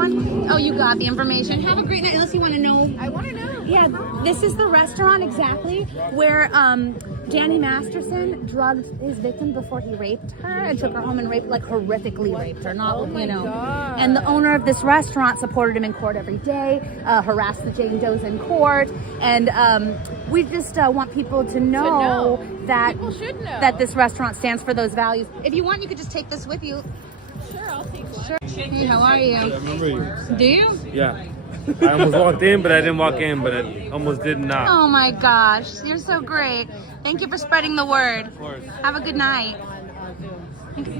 one? Oh, you got the information. Have a great night. Unless you want to know. I want to know. Yeah, this is the restaurant exactly where Danny Masterson drugged his victim before he raped her and took her home and horrifically raped her. Not, you know. God. And the owner of this restaurant supported him in court every day, harassed the Jane Does in court, and we just want people to know that People should know. that this restaurant stands for those values. If you want, you could just take this with you. Sure, I'll take one. Sure. Hey, how are you? I remember you. Do you? Yeah. I almost walked in, but I didn't walk in, but I almost did not. Oh my gosh, you're so great. Thank you for spreading the word. Of course. Have a good night.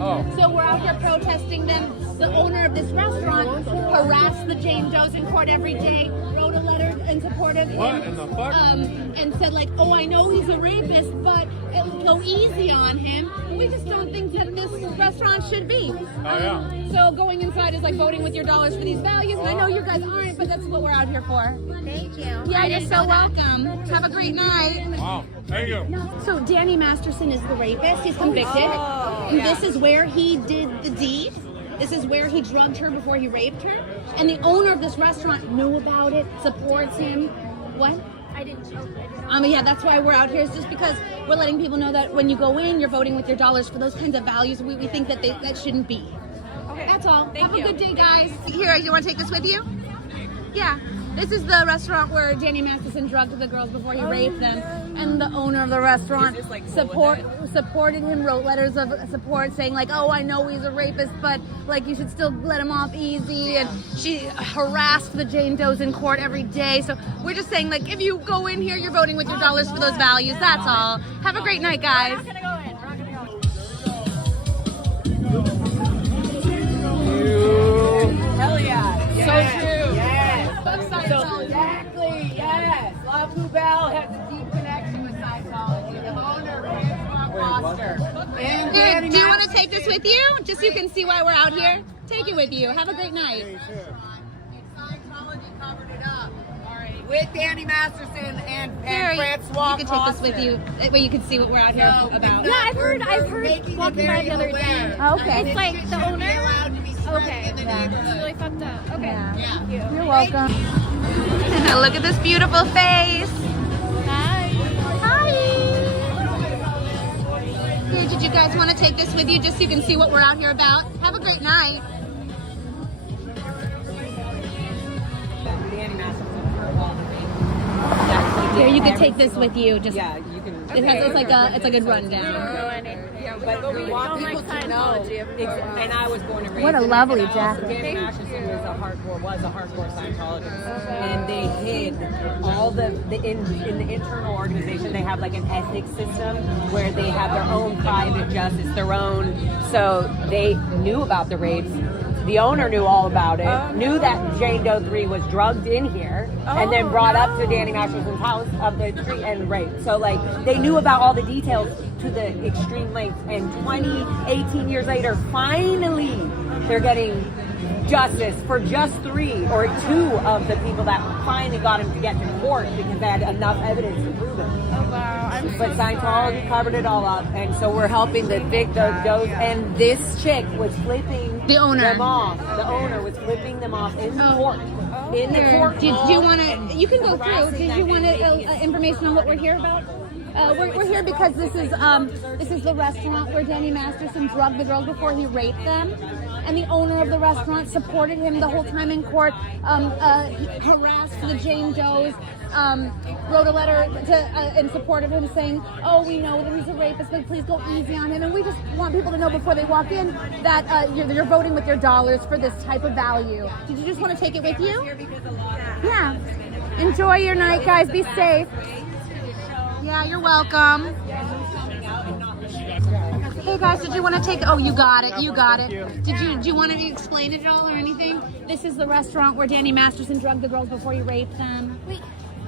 Oh. So we're out here protesting them. The owner of this restaurant harassed the Jane Does in court every day, wrote a letter in support of him. What in the fuck? And said like, oh, I know he's a rapist, but go easy on him. We just don't think that this restaurant should be. So going inside is like voting with your dollars for these values. And I know you guys aren't, but that's what we're out here for. Thank you. Yeah, you're so welcome. Have a great night. Wow. Thank you. So Danny Masterson is the rapist. He's convicted. And this is where he did the deed. This is where he drugged her before he raped her. And the owner of this restaurant knew about it, supports him. What? I didn't. Yeah, that's why we're out here. It's just because we're letting people know that when you go in, you're voting with your dollars for those kinds of values. We think that that shouldn't be. Okay. That's all. Have you. a good day, guys. Here, you want to take this with you? Yeah. This is the restaurant where Danny Masterson drugged the girls before he raped them. And the owner of the restaurant supported him, wrote letters of support saying like, oh, I know he's a rapist, but like you should still let him off easy. And she harassed the Jane Does in court every day. So we're just saying like, if you go in here, you're voting with your dollars for those values. That's all. Have a great night, guys. We're not gonna go in. Hell yeah. So true. Yes. Scientology. Exactly. Yes. La Poubelle has a deep connection with Scientology. The owner, Restaurant Foster. And Here, Danny do you want to Masterson. take this with you? Just so you can see why we're out here? Take it with you. Have a great night. Scientology covered it up. All right. With Danny Masterson and Here, Francois you can take this with you. That way you can see what we're out here about. Yeah, I've heard walking by the other day. Okay. It's like the owner. Allowed to be spread Okay. in the It's neighborhood. really fucked up. Okay. Yeah. Thank you. You're welcome. Look at this beautiful face. Hi. Hi. Here, did you guys want to take this with you just so you can see what we're out here about? Have a great night. Danny Masterson for all the things. Here, you could take this with you. Just Yeah, you can. it's like a rundown. But we want people to know. And I was born and raised. What a in it, lovely and also jacket. Danny Masterson was a hardcore Scientologist, and they hid all in the internal organization. They have like an ethics system where they have their own private justice, their own. So they knew about the rapes. The owner knew all about it, knew that Jane Doe 3 was drugged in here, and then brought up to Danny Masterson's house of the street and raped. So, like, they knew about all the details to the extreme lengths. And 18 years later, finally, they're getting justice for just 3 or 2 of the people that finally got him to get to court because they had enough evidence to prove it. Oh wow. But Scientology covered it all up, and so we're helping the Does. And this chick was flipping The owner. them off. The owner was flipping them off in the court. In the Here, court. do you want to? You can go through. Did you want information on what we're here about? We're here because this is the restaurant where Danny Masterson drugged the girls before he raped them, and the owner of the restaurant supported him the whole time in court. He harassed the Jane Does. Wrote a letter in support of him saying, oh, we know that he's a rapist, but please go easy on him. And we just want people to know before they walk in that you're voting with your dollars for this type of value. Did you just want to take it with you? Yeah. Enjoy your night, guys. Be safe. Yeah, you're welcome. Hey guys, did you want to take? Oh, you got it. You got it. Do you want to explain it at all or anything? This is the restaurant where Danny Masterson drugged the girls before he raped them. Wait.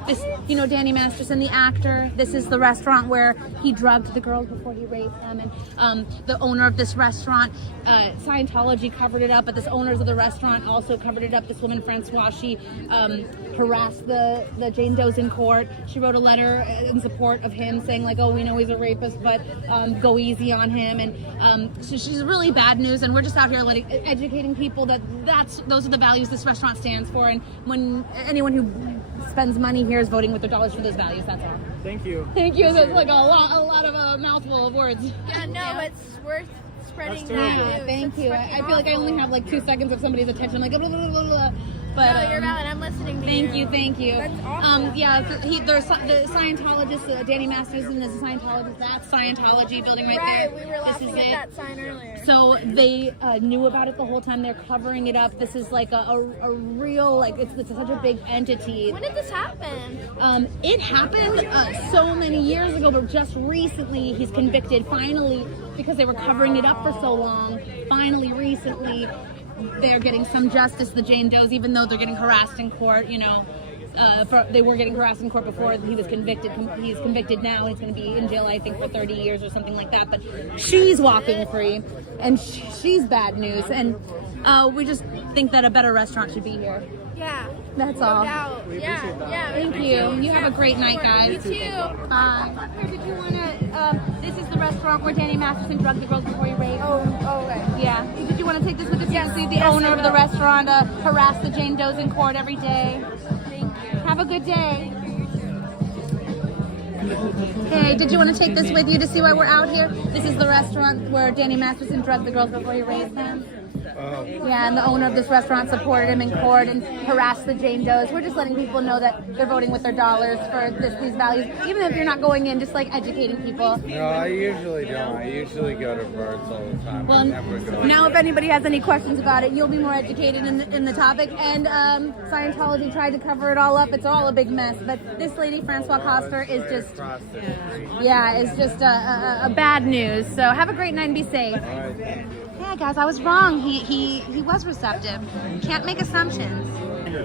This, you know, Danny Masterson, the actor. This is the restaurant where he drugged the girls before he raped them. And the owner of this restaurant, Scientology covered it up, but this owners of the restaurant also covered it up. This woman, Francois, she harassed the Jane Does in court. She wrote a letter in support of him saying like, oh, we know he's a rapist, but go easy on him. And so she's really bad news. And we're just out here educating people that those are the values this restaurant stands for. And when anyone who spends money here is voting with their dollars for those values. That's all. Thank you. Thank you. That's like a lot of a mouthful of words. Yeah, no, it's worth spreading that Yeah, news. thank It's you. freaking I feel like I only awful. have like 2 seconds of somebody's attention. I'm like, blah, blah, blah, blah. But, No, you're valid. I'm listening to you. Thank you. That's awesome. Yeah, there's the Scientologist, Danny Masterson is a Scientologist. That's Scientology building right there. We were This is laughing it. at that sign earlier. So they knew about it the whole time. They're covering it up. This is like a real, like, it's such a big entity. When did this happen? It happened so many years ago, but just recently he's convicted. Finally, because they were covering it up for so long, finally, recently, they're getting some justice, the Jane Does, even though they're getting harassed in court, you know. They were getting harassed in court before he was convicted. He's convicted now, and he's going to be in jail, I think, for 30 years or something like that. But she's walking free, and she's bad news. And we just think that a better restaurant should be here. Yeah. That's No all. doubt. Yeah. Thank you. You have a great night, guys. You too. Did you want to? This is the restaurant where Danny Masterson drugged the girls before he raped. Oh, okay. Yeah. Did you want to take this with us? Yes. See the owner of the restaurant harass the Jane Does in court every day. Thank you. Have a good day. Hey, did you want to take this with you to see why we're out here? This is the restaurant where Danny Masterson drugged the girls before he raped them. Yeah, and the owner of this restaurant supported him in court and harassed the Jane Does. We're just letting people know that they're voting with their dollars for these values. Even if you're not going in, just like educating people. No, I usually don't. I usually go to birds all the time. I Well, never go. now if anybody has any questions about it, you'll be more educated in the topic. And Scientology tried to cover it all up. It's all a big mess. But this lady, Francois Coster, is just, a bad news. So have a great night and be safe. All right, thank you. Yeah, guys, I was wrong. He was receptive. Can't make assumptions.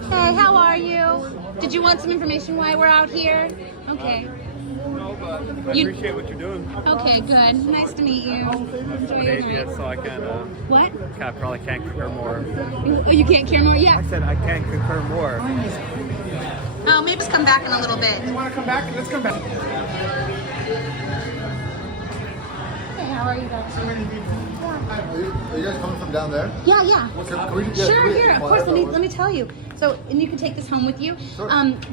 Hey, how are you? Did you want some information why we're out here? Okay. No, but I You- appreciate what you're doing. Okay, good. Nice to meet you. Enjoy your Atheist, night. so I can't. What? I probably can't concur more. Oh, you can't care more? Yeah. I said I can't concur more. Oh, maybe just come back in a little bit. You want to come back? Let's come back. Hey, how are you guys? Are you guys coming from down there? Yeah, yeah. Can we, Sure, here. Of course, let me tell you. So, and you can take this home with you. Sure.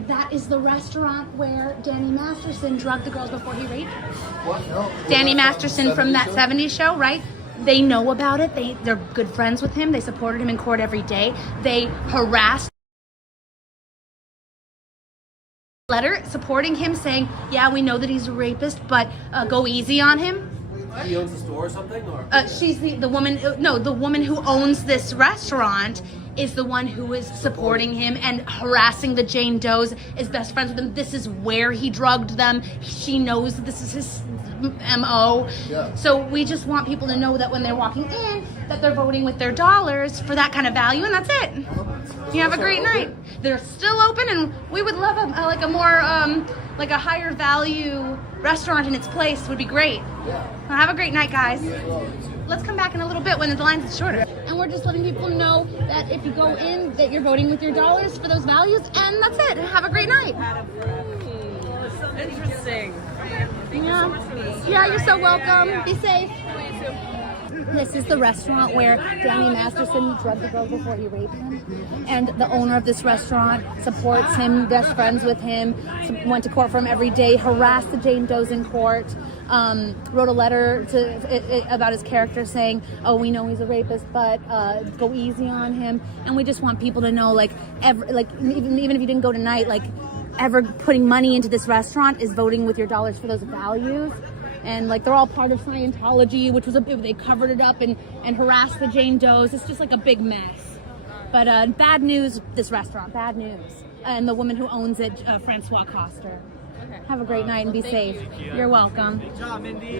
That is the restaurant where Danny Masterson drugged the girls before he raped them. What? No. Danny Masterson from that 70s 70s show, right? They know about it. They're good friends with him. They supported him in court every day. They harassed letter supporting him saying, yeah, we know that he's a rapist, but go easy on him. He owns a store or something, or She's the woman. No, the woman who owns this restaurant is the one who is supporting him and harassing the Jane Does. Is best friends with him. This is where he drugged them. She knows this is his MO. Yeah. So we just want people to know that when they're walking in, that they're voting with their dollars for that kind of value, and that's it. You have a great night. They're still open, and we would love like a more like a higher value restaurant in its place would be great. Yeah. Well, have a great night, guys. Let's come back in a little bit when the lines is shorter. And we're just letting people know that if you go in, that you're voting with your dollars for those values, and that's it. Have a great night. Interesting. Yeah, you're so welcome. Be safe. This is the restaurant where Danny Masterson drugged the girls before he raped them. And the owner of this restaurant supports him, best friends with him, went to court for him every day, harassed the Jane Does in court, wrote a letter about his character saying, oh, we know he's a rapist, but go easy on him. And we just want people to know, even if you didn't go tonight, ever putting money into this restaurant is voting with your dollars for those values. And they're all part of Scientology, which was they covered it up and harassed the Jane Does. It's just a big mess. But bad news, this restaurant, bad news. And the woman who owns it, Francois Coster. Okay. Have a great night and be safe. You're welcome. Good job, Mindy.